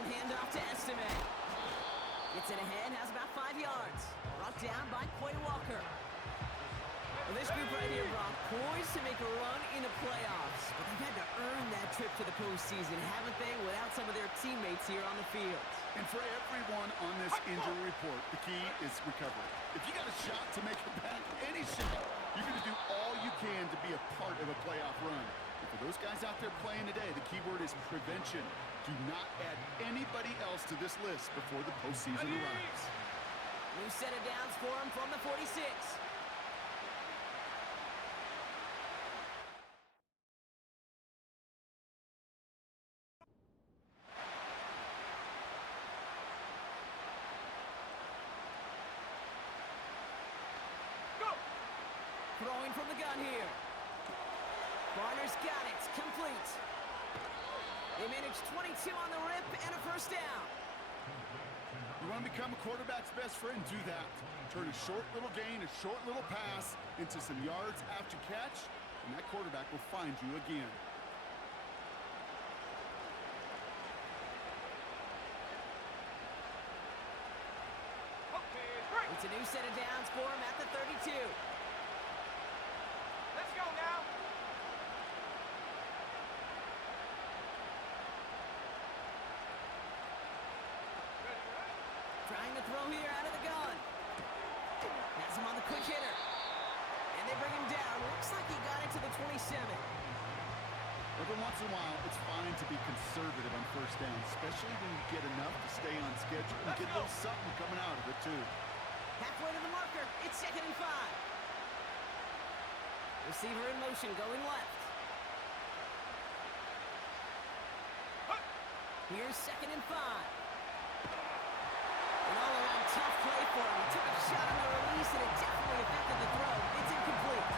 shotgun handoff to Estime. Gets it ahead, has about 5 yards. Brought down by Quay Walker. Well, this group right here, Brock, poised to make a run in the playoffs. But they've had to earn that trip to the postseason, haven't they, without some of their teammates here on the field. And for everyone on this injury report, the key is recovery. If you got a shot to make it back, any shot, you're going to do all you can to be a part of a playoff run. And for those guys out there playing today, the key word is prevention. Do not add anybody else to this list before the postseason arrives. New set of downs for him from the 46. Throwing from the gun here. Barner's got it. Complete. They managed 22 on the rip and a first down. You want to become a quarterback's best friend? Do that. Turn a short little gain, a short little pass into some yards after catch, and that quarterback will find you again. It's a new set of downs for him at the 32. Let's go now. Trying to throw here out of the gun. Has him on the quick hitter. And they bring him down. Looks like he got it to the 27. Every once in a while, it's fine to be conservative on first down, especially when you get enough to stay on schedule and get a little something coming out of it, too. Halfway to the marker. It's 2nd and 5. Receiver in motion, going left. Here's 2nd and 5. An all-around tough play for him. He took a shot on the release, and it definitely affected the throw. It's incomplete.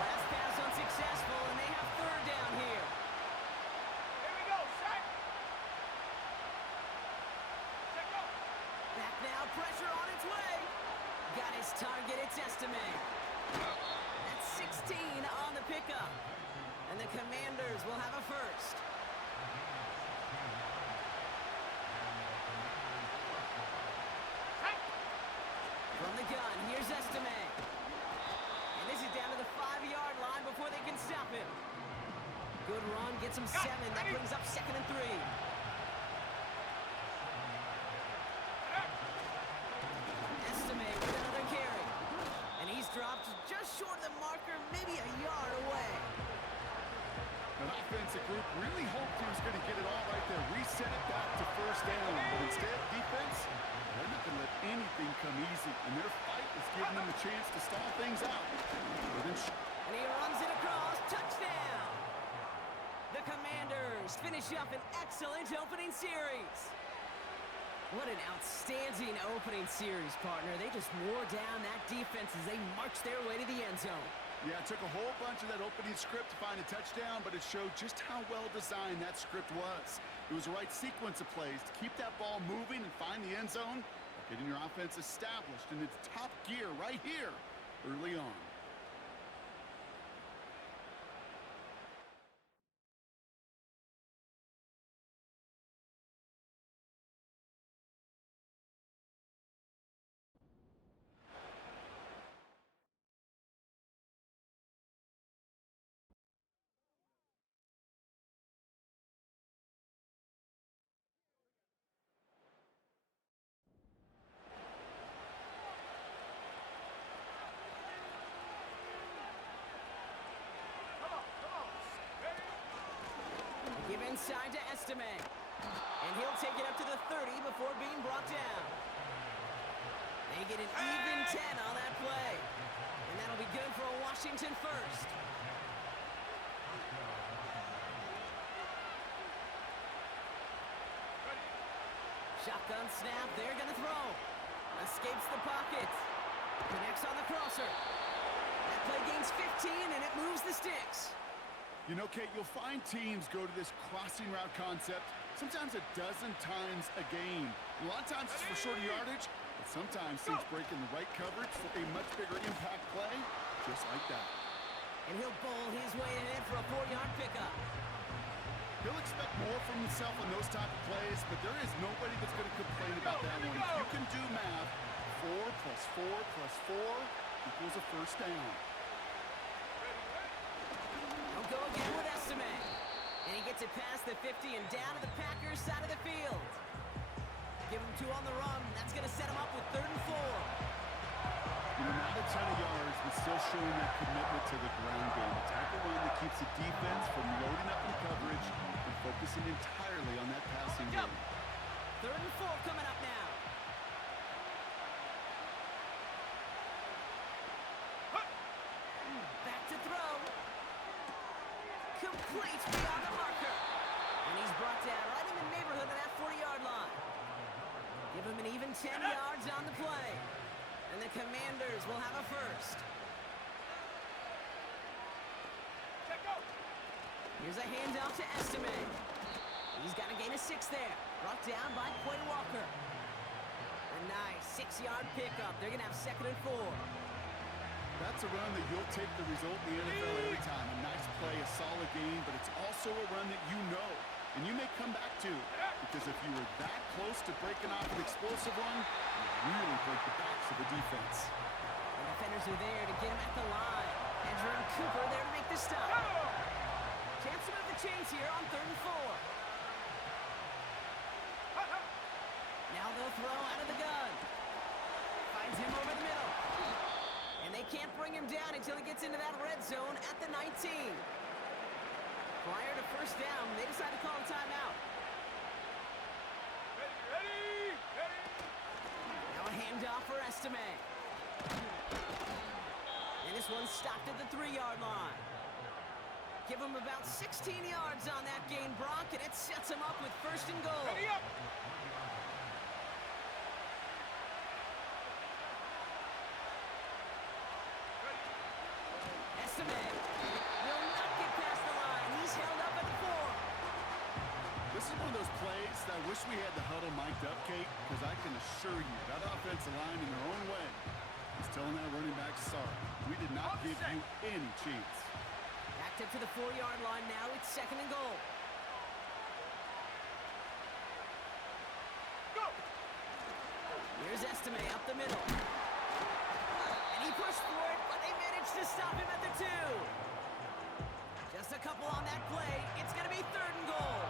Last pass unsuccessful, and they have 3rd down here. Here we go, set. Check up. Back now, pressure on its way. Got his target, it's Estime. That's 16 on the pickup. And the Commanders will have a first. From the gun, here's Estime. And this is down to the 5-yard line before they can stop him. Good run, gets him 7. That brings up 2nd and 3. Estime with another carry. And he's dropped just short of the marker, maybe a yard away. An offensive group really hoped he was going to get it all right there, reset it back to first down. But instead, defense, they're not going to let anything come easy. And their fight is giving them a chance to stall things out. And he runs it across. Touchdown! The Commanders finish up an excellent opening series. What an outstanding opening series, partner. They just wore down that defense as they marched their way to the end zone. Yeah, it took a whole bunch of that opening script to find a touchdown, but it showed just how well designed that script was. It was the right sequence of plays to keep that ball moving and find the end zone, getting your offense established in its top gear right here early on. Give inside to Estime. And he'll take it up to the 30 before being brought down. They get an even 10 on that play. And that'll be good for a Washington first. Shotgun snap, they're going to throw. Escapes the pocket. Connects on the crosser. That play gains 15 and it moves the sticks. You know, Kate, you'll find teams go to this crossing route concept sometimes a dozen times a game. A lot of times it's for shorter yardage, but sometimes teams break in the right coverage for a much bigger impact play, just like that. And he'll bowl his way ahead for a 4-yard pickup. He'll expect more from himself on those type of plays, but there is nobody that's going to complain about that one. If you can do math, 4 plus 4 plus 4 equals a first down. He'll go again with Estime. And he gets it past the 50 and down to the Packers side of the field. Give him 2 on the run. That's going to set him up with 3rd and 4. Not a ton of yards, but still showing that commitment to the ground game. The type of run that keeps the defense from loading up in coverage and focusing entirely on that passing game. 3rd and 4 coming up now. Back to throw. Complete beyond the marker. And he's brought down right in the neighborhood of that 40-yard line. Give him an even 10 yards on the play. And the Commanders will have a first. Here's a handoff to Estime. He's got a gain of 6 there. Brought down by Quay Walker. A nice 6-yard pickup. They're going to have 2nd and 4. That's a run that you'll take the result in the NFL every time. A nice play, a solid game, but it's also a run that you know and you may come back to, because if you were that close to breaking off an explosive run, you really break the backs of the defense. The defenders are there to get him at the line. And Jordan Cooper there to make the stop. Chance to move the chains here on 3rd and 4. Now they'll throw out of the gun. Finds him over the middle. And they can't bring him down until he gets into that red zone at the 19. Prior to first down, they decide to call a timeout. Ready! Now a handoff for Estime. And this one's stopped at the 3-yard line. Give him about 16 yards on that gain, Brock, and it sets him up with 1st and goal. Ready up! Estime will not get past the line. He's held up at the 4. This is one of those plays that I wish we had the huddle mic'd up, Kate, because I can assure you that offensive line in their own way is telling that running back, sorry, we did not give you any chance. Backed up to the 4-yard line now. It's 2nd and goal. Go! Here's Estime up the middle. And he pushed for it, but they managed to stop him at the 2. Just a couple on that play. It's going to be 3rd and goal.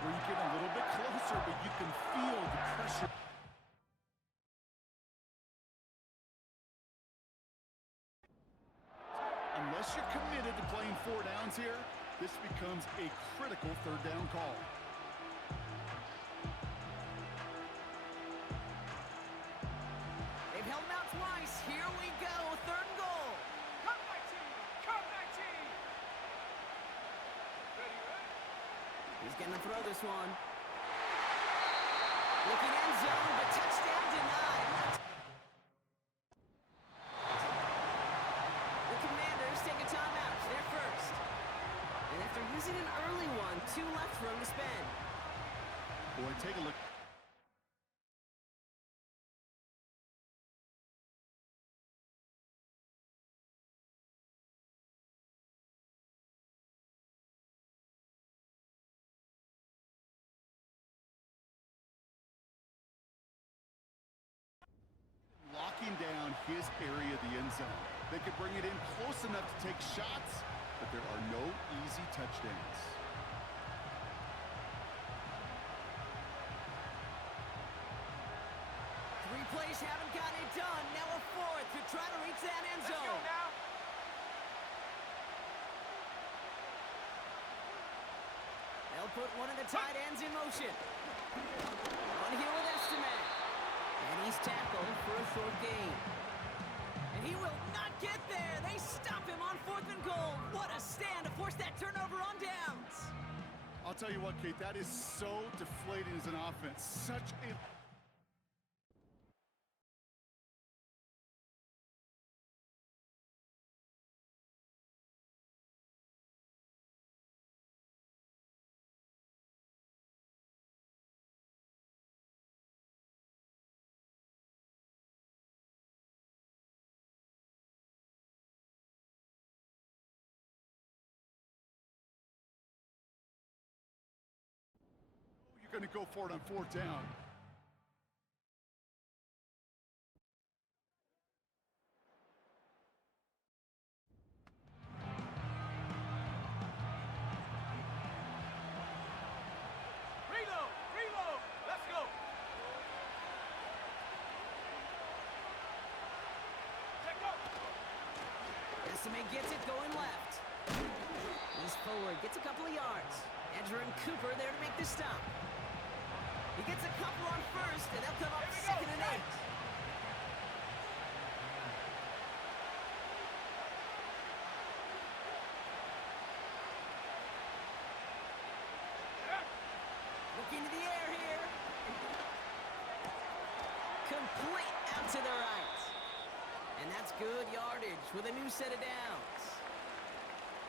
Where you get a little bit closer, but you can feel the pressure. Unless you're committed to playing 4 downs here, this becomes a critical 3rd down call. They've held him out twice. Here we go. 3rd and goal. Come 19! Come 19! Ready? He's going to throw this one. Looking end zone, but touchdown denied. The Commanders take a timeout. They're first. And after using an early one, 2 left for him to spend. Boy, take a look. Locking down his area of the end zone. They could bring it in close enough to take shots, but there are no easy touchdowns. 3 plays haven't gotten it done. Now a 4th to try to reach that end Let's go zone. now! They'll put one of the tight ends in motion. On here with Estime. And he's tackled for a short gain. And he will not get there. They stop him on 4th and goal. What a stand to force that turnover on downs. I'll tell you what, Kate, that is so deflating as an offense. Such a going to go for it on 4th down. Reload! Reload! Let's go! Check up! Estimate gets it going left. He's forward, gets a couple of yards. Edger and Cooper there to make the stop. He gets a couple on first, and they'll come up Here we go. 2nd and 8. Look into the air here. Complete out to the right. And that's good yardage with a new set of downs.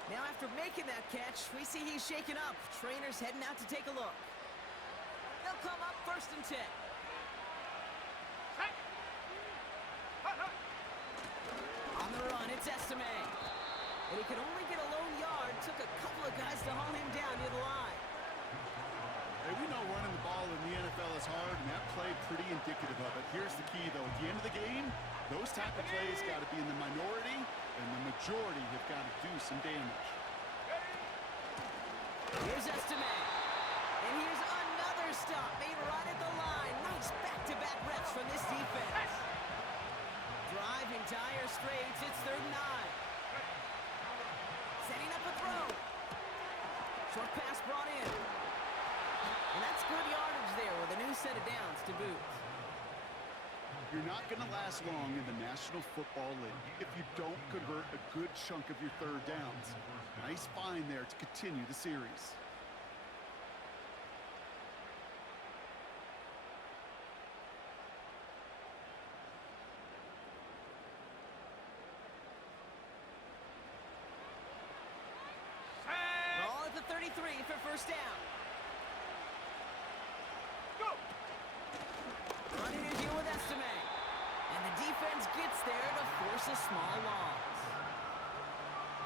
Now after making that catch, we see he's shaken up. Trainer's heading out to take a look. They'll come up 1st and 10. Check! Hut, hut. On the run, it's Estime. And he could only get a lone yard. Took a couple of guys to haul him down near the line. Hey, we know running the ball in the NFL is hard, and that play pretty indicative of it. Here's the key, though. At the end of the game, those type of plays got to be in the minority, and the majority have got to do some damage. Here's Estime. And here's another stop made right at the line. Nice back-to-back reps from this defense. Driving dire straits. It's 3rd and 9. Setting up a throw. Short pass brought in. And that's good yardage there with a new set of downs to boot. You're not going to last long in the National Football League if you don't convert a good chunk of your 3rd downs. Nice find there to continue the series. Set! Ball at the 33 for 1st down. Go! Running in here with Estime. And the defense gets there to force a small loss.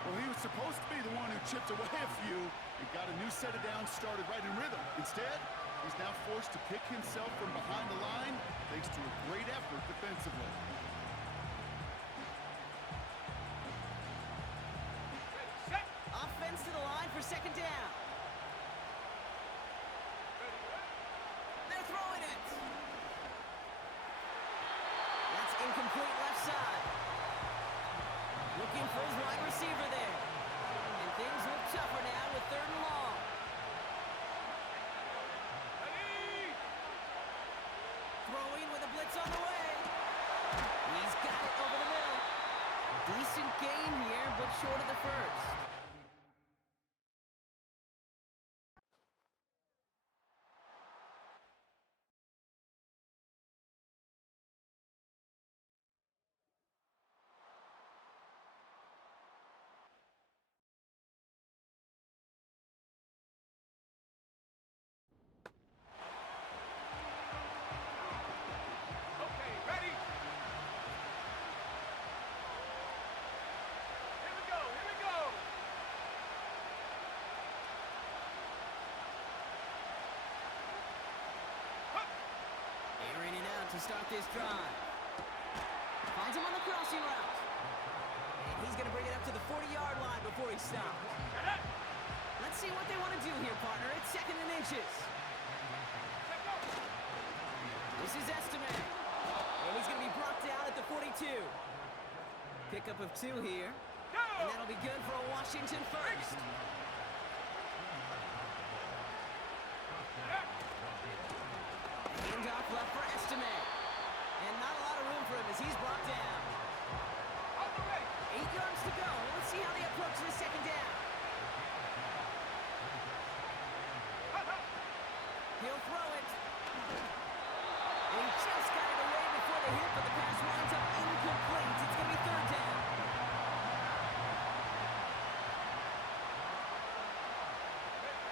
Well, he was supposed to be the one who chipped away a few and got a new set of downs started right in rhythm. Instead, he's now forced to pick himself from behind the line thanks to a great effort defensively. Ready, set! Offense to the line for 2nd down. Ready, ready. They're throwing it. That's incomplete left side. Looking for his wide receiver there. And things look tougher now with 3rd and long. Ready! Throwing with a blitz on the way. He's got it over the middle. Decent gain here, but short of the first. Okay, ready? Here we go, here we go! Hut! Airing it out to start this drive. Finds him on the crossing route. And he's going to bring it up to the 40-yard line before he stops. Set up! Let's see what they want to do here, partner. It's 2nd and inches. Check up! This is Estime. And he's going to be brought down at the 42. Pickup of 2 here. Go! And that'll be good for a Washington first. Set up! Handoff left for Estime. And not a lot of room for him as he's brought down. On the way! 8 yards to go. Let's see how they approach this 2nd down. Hut, hut! He'll throw it. And he just got it away before the hit, but the pass winds up incomplete. It's going to be 3rd down.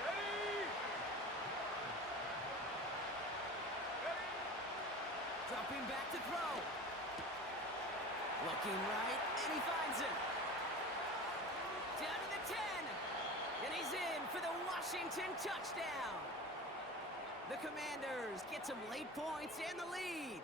Ready! Ready! Dropping back to throw. Looking right, and he finds it. Down to the 10. And he's in for the Washington touchdown. The Commanders get some late points and the lead.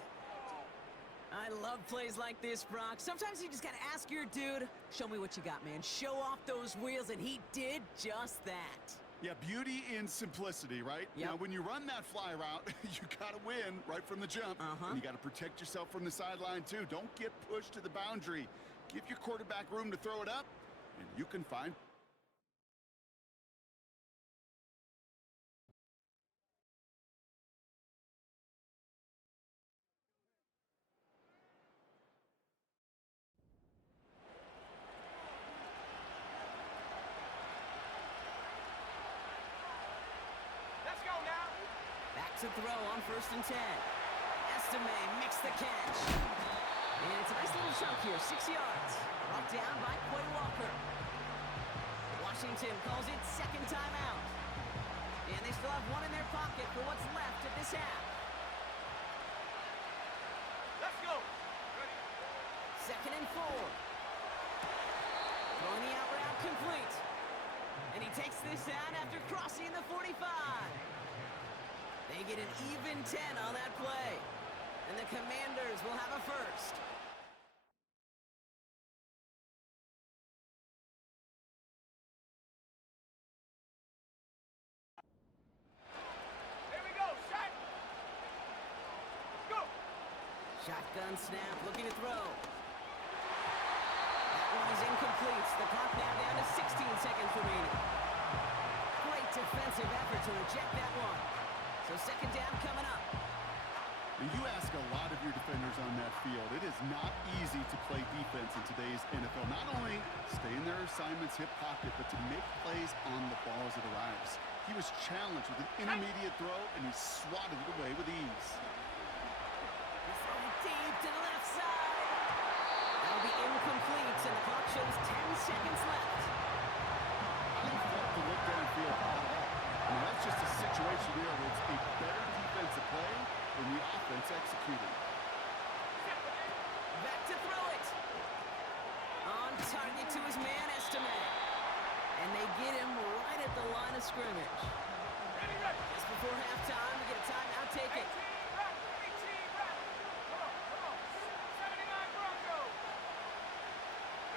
I love plays like this, Brock. Sometimes you just got to ask your dude, show me what you got, man. Show off those wheels, and he did just that. Yeah, beauty in simplicity, right? Yep. Now, when you run that fly route, you got to win right from the jump. And you got to protect yourself from the sideline, too. Don't get pushed to the boundary. Give your quarterback room to throw it up, and you can find... Let's go now. Back to throw on 1st and 10. Estime makes the catch. And it's a nice little chunk here, 6 yards. Brought down by Quay Walker. Washington calls it second timeout. And they still have one in their pocket for what's left of this half. Let's go. Ready. 2nd and 4. Throwing the out route complete. And he takes this down after crossing the 45. They get an even 10 on that play. And the Commanders will have a first. Here we go. Shot. Go. Shotgun snap, looking to throw. That one is incomplete. The clock now down to 16 seconds remaining. Great defensive effort to reject that one. So second down coming up. You ask a lot of your defenders on that field. It is not easy to play defense in today's NFL. Not only stay in their assignment's hip pocket, but to make plays on the ball as it arrives. He was challenged with an intermediate throw, and he swatted it away with ease. He's throwing deep to the left side. That'll be incomplete, and the clock shows 10 seconds left. I felt the look downfield all up. I mean, that's just a situation where it's a better defensive play than the offense executing. Back to throw it. On target to his man, Estime. And they get him right at the line of scrimmage. Ready, ready. Just before halftime, we get a timeout, take it. 18 rep. 18 rep. Come on, come on. 79 Broncos.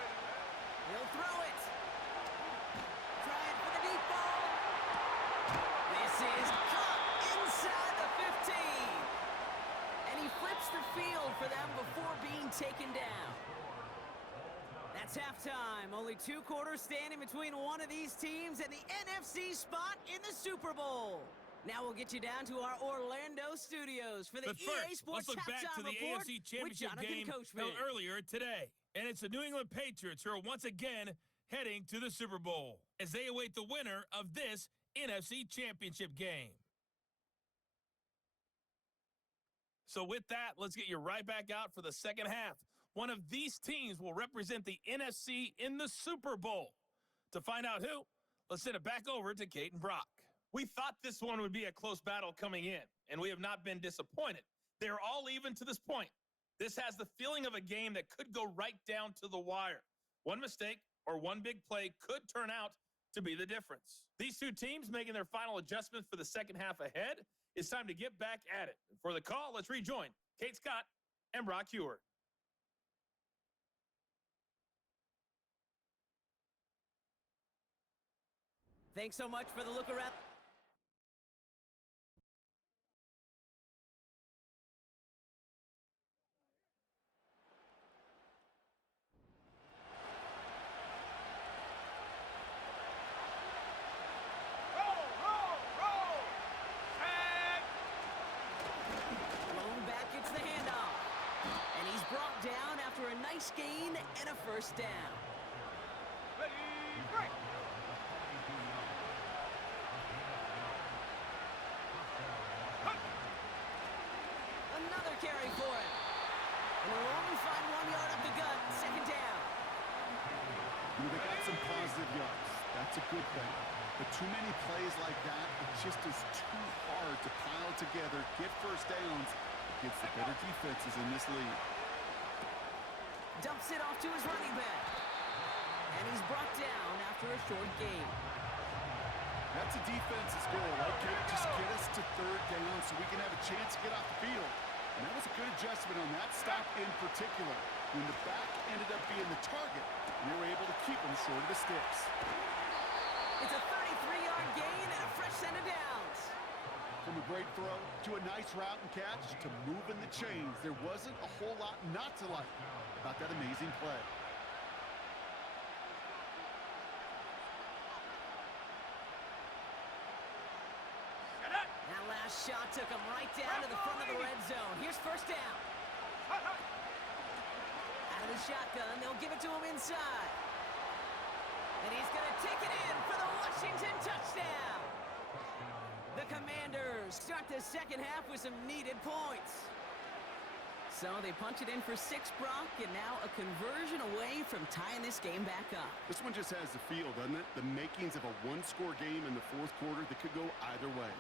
Ready, ready. He'll throw it. Try it for the deep ball. This is caught inside the 15. And he flips the field for them before being taken down. That's halftime. Only 2 quarters standing between one of these teams and the NFC spot in the Super Bowl. Now we'll get you down to our Orlando studios for the But EA first, Sports let's look back halftime to the report AFC with Championship Jonathan game Coachman. held earlier today. And it's the New England Patriots who are once again heading to the Super Bowl as they await the winner of this NFC Championship game. So with that, let's get you right back out for the second half. One of these teams will represent the NFC in the Super Bowl. To find out who, let's send it back over to Kate and Brock. We thought this one would be a close battle coming in, and we have not been disappointed. They're all even to this point. This has the feeling of a game that could go right down to the wire. One mistake or one big play could turn out to be the difference. These two teams making their final adjustments for the second half ahead. It's time to get back at it. For the call, let's rejoin Kate Scott and Brock Heward. Thanks so much for the look around. Roll, roll, roll. Set. Blown back gets the handoff. And he's brought down after a nice gain and a first down. Ready, break. Another carry for him. And he'll only find 1 yard up the gut. Second down. You know, they got some positive yards. That's a good thing. But too many plays like that, it just is too hard to pile together, get first downs against the better defenses in this league. Dumps it off to his running back. And he's brought down after a short gain. That's a defense's goal, right, Kate? Just get us to third down so we can have a chance to get off the field. And that was a good adjustment on that stop in particular, when the back ended up being the target, and they were able to keep him short of the sticks. It's a 33-yard gain and a fresh set of downs. From a great throw to a nice route and catch to moving the chains, there wasn't a whole lot not to like about that amazing play. That last shot took him right down to the front of the red zone. Here's first down. Out of the shotgun, they'll give it to him inside. And he's going to take it in for the Washington touchdown. The Commanders start the second half with some needed points. So they punch it in for 6, Brock, and now a conversion away from tying this game back up. This one just has the feel, doesn't it? The makings of a one-score game in the fourth quarter that could go either way.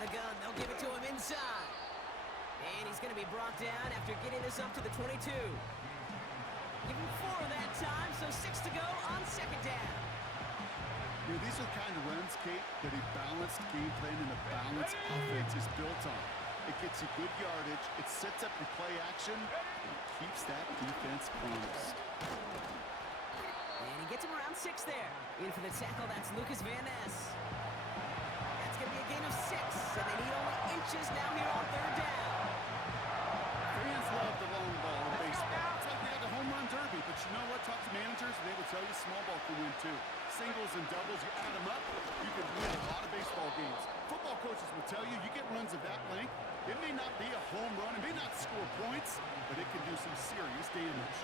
The gun, they'll give it to him inside. And he's going to be brought down after getting this up to the 22. Give him 4 that time, so 6 to go on second down. You know, these are the kind of runs, Kate, that a balanced game plan and a balanced offense is built on. It gets you good yardage, it sets up your play action, and it keeps that defense honest. And he gets him around 6 there. In for the tackle, that's Lucas Van Ness. Going to be a gain of 6, and they need only inches now here on third down. Fans love the long ball in baseball. It's like they had the home run derby, but you know what? Talk to managers, and they will tell you small ball can win too. Singles and doubles, you add them up, you can win a lot of baseball games. Football coaches will tell you, you get runs of that length, it may not be a home run, it may not score points, but it can do some serious damage.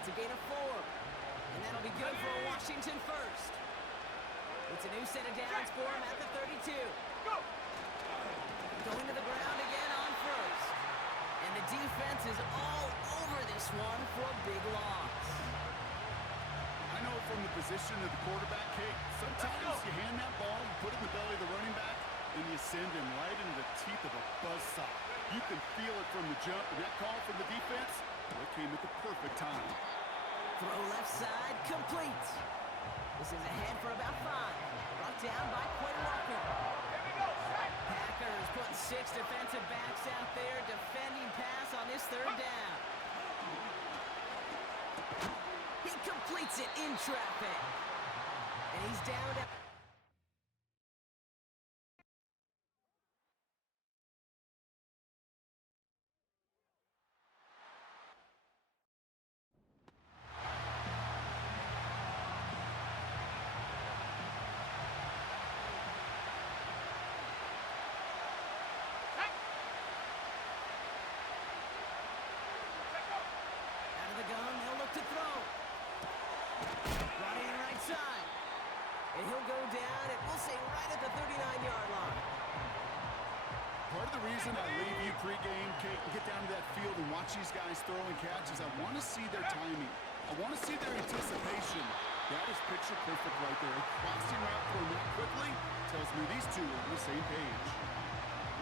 It's a gain of 4, and that'll be good for a Washington first. It's a new set of downs for him at the 32. Going to the ground again on first. And the defense is all over this one for a big loss. I know from the position of the quarterback, Kate, sometimes you hand that ball, you put it in the belly of the running back, and you send him right into the teeth of a buzzsaw. You can feel it from the jump, and that call from the defense, it came at the perfect time. Throw left side, complete. This is ahead for about 5. Brought down by Quay Walker. Packers putting 6 defensive backs out there defending pass on this third down. He completes it in traffic. And he's down to... to throw. Brought in right side. And he'll go down, and we'll say right at the 39-yard line. Part of the reason I leave you pregame, Kate, and get down to that field and watch these guys throw and catch is I want to see their timing. I want to see their anticipation. That is picture perfect right there. A crossing route for that quickly tells me these two are on the same page.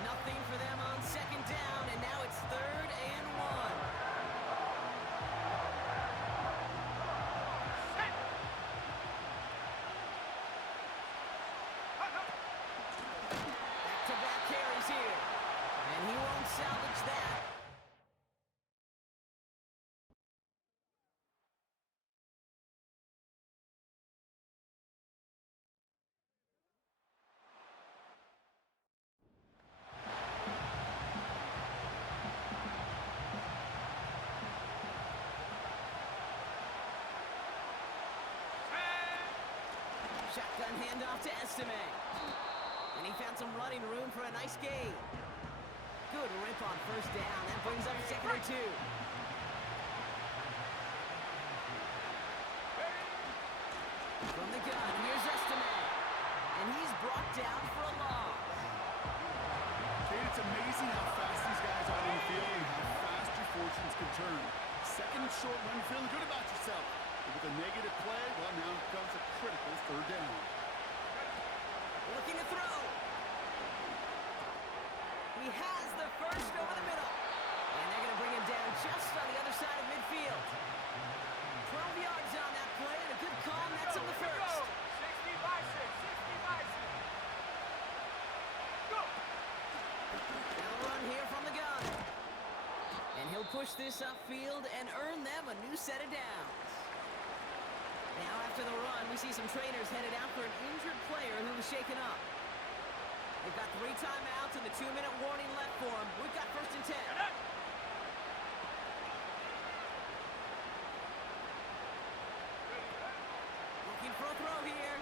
Nothing for them on second down, and now it's 3rd and 1. Back-to-back carries here, and he won't salvage that. Shotgun handoff to Estime. And he found some running room for a nice gain. Good rip on first down. That brings up 2nd and 2. From the gun, here's Estime. And he's brought down for a loss. Kate, it's amazing how fast these guys are on the field and how fast your fortunes can turn. 2nd and short when you're feeling good about yourself. But with a negative play, well, now comes a critical 3rd down. Looking to throw. He has the first over the middle. And they're going to bring him down just on the other side of midfield. 12 yards on that play and a good call, and that's on the first. 60 by 6, 60 by 6. Go! Now a run here from the gun. And he'll push this upfield and earn them a new set of downs. Now after the run, we see some trainers headed out for an injured player who was shaken up. They've got 3 timeouts and the 2-minute warning left for them. We've got 1st and 10. Looking for a throw here.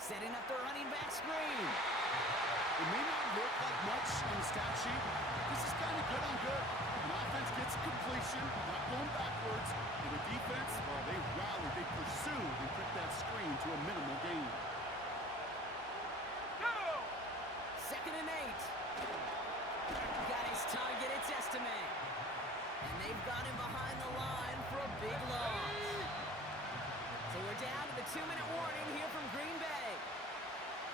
Setting up the running back screen. It may not look like much on the stat sheet. This is kind of good on good. An offense gets completion, not going backwards. And the defense, well, they rallied, they pursued, and put that screen to a minimal gain. 2nd and 8. Got his target, it's Estime. And they've got him behind the line for a big loss. So we're down to the 2-minute warning here from Green Bay.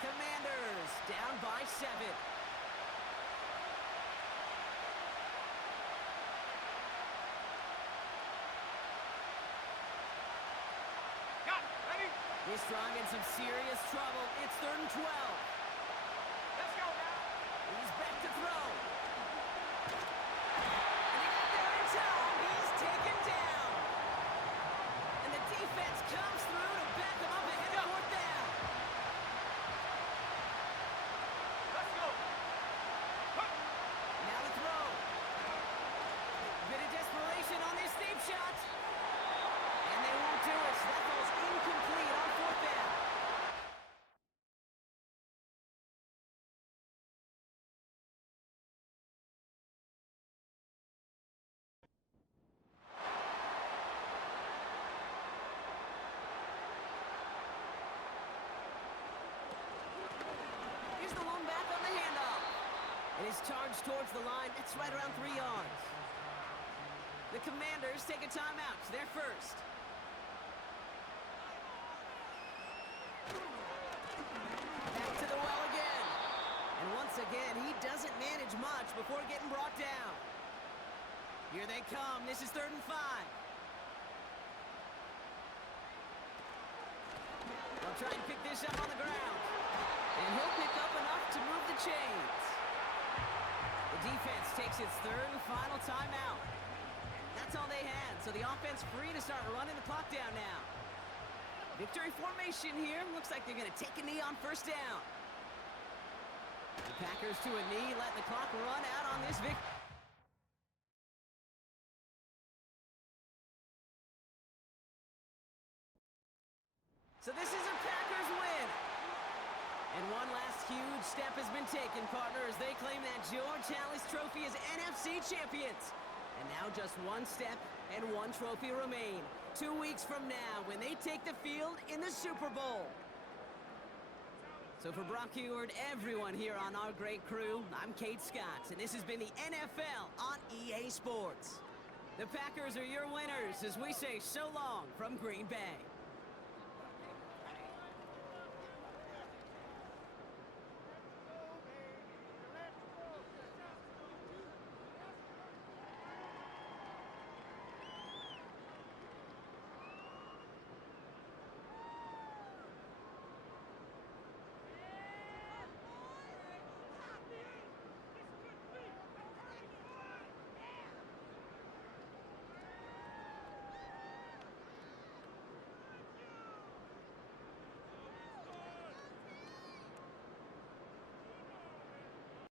Commanders down by 7. Got it. Ready? This drive in some serious trouble. It's 3rd and 12. Let's go now. He's back to throw. And he got there in time. He's taken down. And the defense comes through to back him up ahead of 4th down. Let's go. Now to throw. Bit of desperation on this deep shot. And they won't do it. So that ball's incomplete on 4th down. Here's the lone back on the handoff. And his charge towards the line, it's right around 3 yards. The Commanders take a timeout. It's their first. Back to the well again. And once again, he doesn't manage much before getting brought down. Here they come. This is 3rd and 5. They'll try and pick this up on the ground. And he'll pick up enough to move the chains. The defense takes its 3rd and final timeout. That's all they had, so the offense free to start running the clock down now. Victory formation here. Looks like they're going to take a knee on 1st down. The Packers to a knee, letting the clock run out on this victory. So this is a Packers win. And one last huge step has been taken, partner, as they claim that George Halas Trophy as NFC champions. And now just one step and one trophy remain. 2 weeks from now when they take the field in the Super Bowl. So for Brock Heward, everyone here on our great crew, I'm Kate Scott, and this has been the NFL on EA Sports. The Packers are your winners as we say so long from Green Bay.